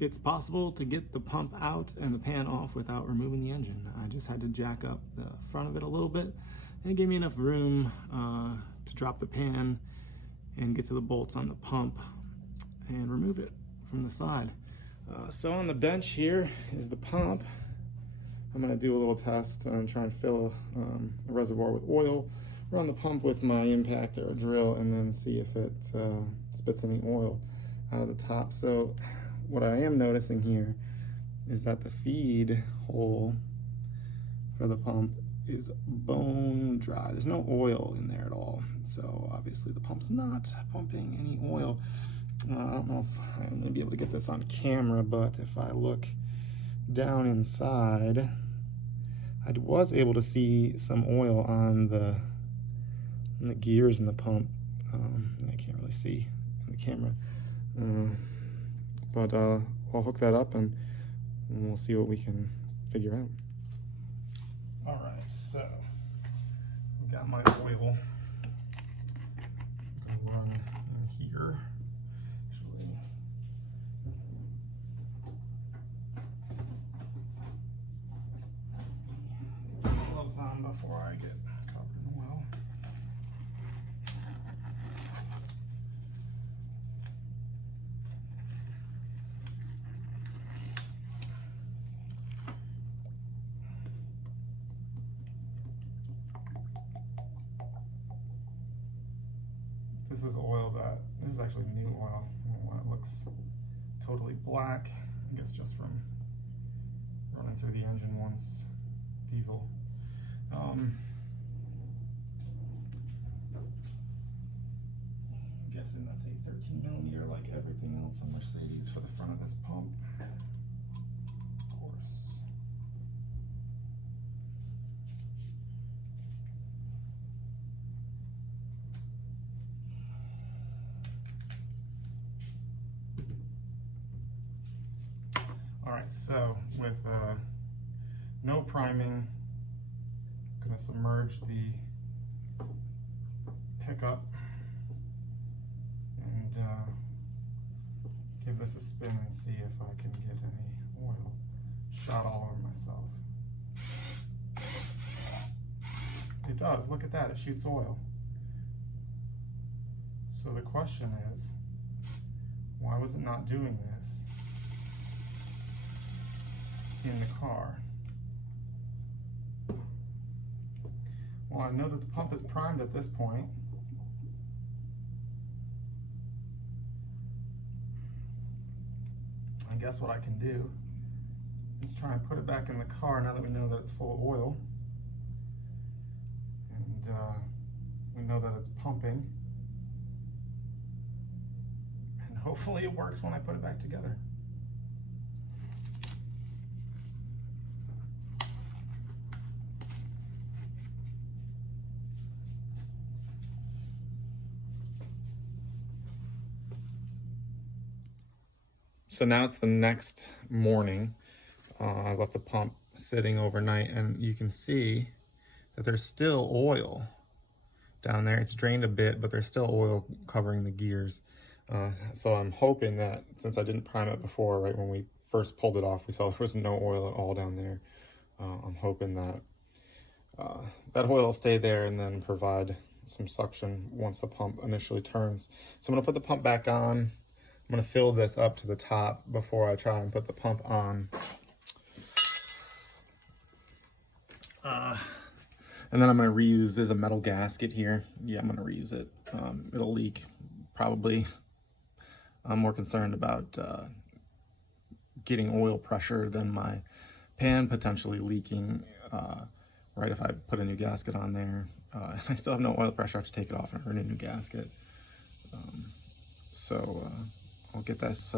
It's possible to get the pump out and the pan off without removing the engine. I just had to jack up the front of it a little bit, and it gave me enough room to drop the pan and get to the bolts on the pump and remove it from the side. So on the bench here is the pump. I'm going to do a little test and try and fill a reservoir with oil, run the pump with my impactor drill, and then see if it spits any oil out of the top. So what I am noticing here is that the feed hole for the pump is bone dry. There's no oil in there at all. So obviously the pump's not pumping any oil. I don't know if I'm gonna be able to get this on camera, but if I look down inside, I was able to see some oil on the gears in the pump. I can't really see in the camera. But I'll hook that up and we'll see what we can figure out. All right, so we got my oil. I'm gonna run in here. Actually, put the gloves on before I get covered in oil. This is oil this is actually new oil. It looks totally black, I guess just from running through the engine once, diesel. I'm guessing that's a 13 millimeter like everything else on Mercedes for the front of this pump. Of course. All right, so with no priming, I'm gonna submerge the pickup and give this a spin and see if I can get any oil shot all over myself. It does, look at that, it shoots oil. So the question is, why was it not doing this in the car? Well, I know that the pump is primed at this point. I guess what I can do is try and put it back in the car now that we know that it's full of oil. And we know that it's pumping. And hopefully it works when I put it back together. So now it's the next morning. I left the pump sitting overnight and you can see that there's still oil down there. It's drained a bit, but there's still oil covering the gears. So I'm hoping that since I didn't prime it before, right when we first pulled it off, we saw there was no oil at all down there. I'm hoping that that oil will stay there and then provide some suction once the pump initially turns. So I'm gonna put the pump back on. I'm gonna fill this up to the top before I try and put the pump on. And then I'm gonna reuse, there's a metal gasket here. Yeah, I'm gonna reuse it. It'll leak, probably. I'm more concerned about getting oil pressure than my pan potentially leaking, right, if I put a new gasket on there. And I still have no oil pressure, I have to take it off and earn a new gasket. I'll get this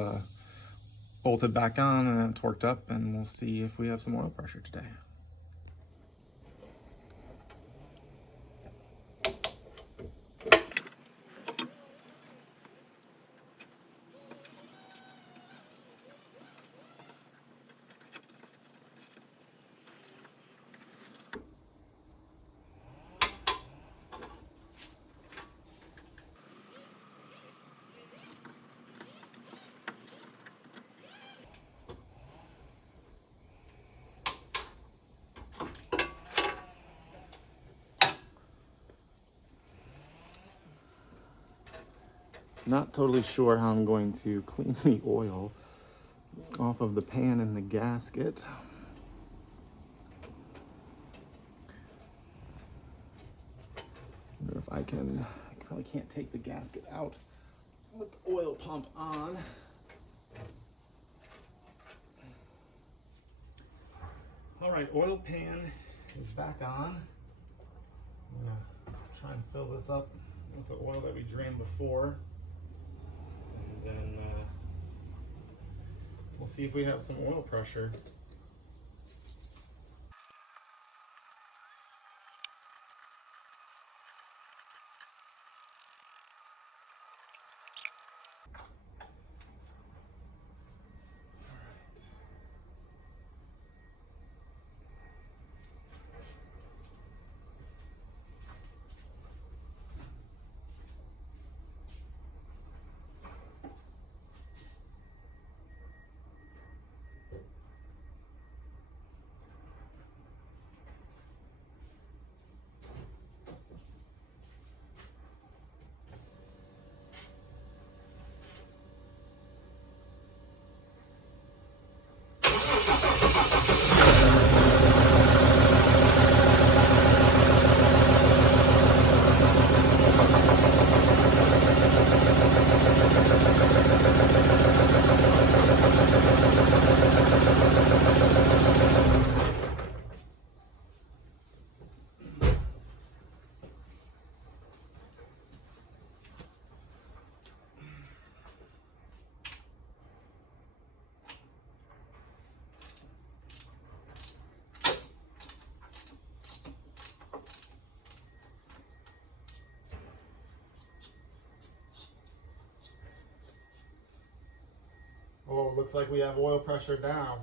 bolted back on and torqued up, and we'll see if we have some oil pressure today. Not totally sure how I'm going to clean the oil off of the pan and the gasket. Wonder if I probably can't take the gasket out with the oil pump on. All right, oil pan is back on. I'm gonna try and fill this up with the oil that we drained before. And then we'll see if we have some oil pressure. Oh, looks like we have oil pressure down.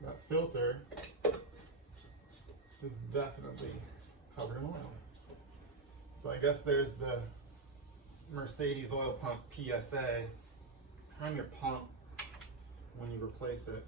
That filter is definitely covered in oil. So I guess there's the Mercedes oil pump PSA on your pump when you replace it.